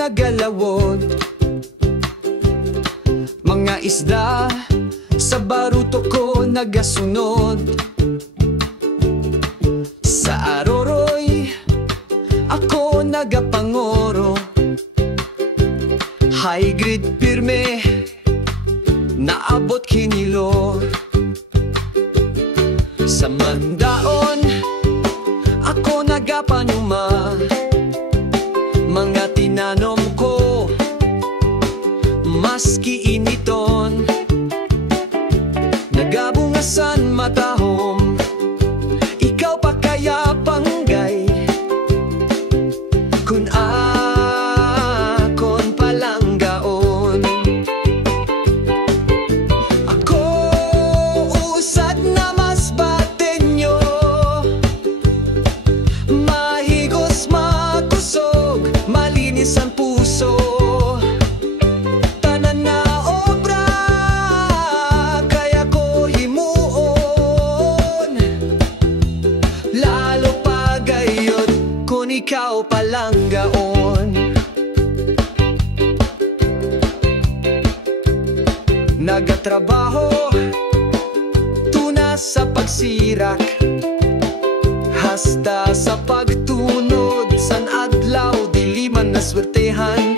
nagalawod. Mga isda sa baruto ko nagasunod. Sa aroroy ako nagapangoro. High grade pirme naabot kinilo. Sa mandaon ako nagapanyuma. Mga tinanom ko maski initon, nagabungasan matahom. Ikaw pa kaya panggay kung akon palanggaon. Ako usad na mas batenyo, mahigos makusog, malinis ang puso. Tanan na obra kaya ko himuon, lalo pa gayod kung ikaw palanggaon. Nagatrabaho tuna sa pagsirak, hasta sa pagtunod san adlaw dili man naswertehan.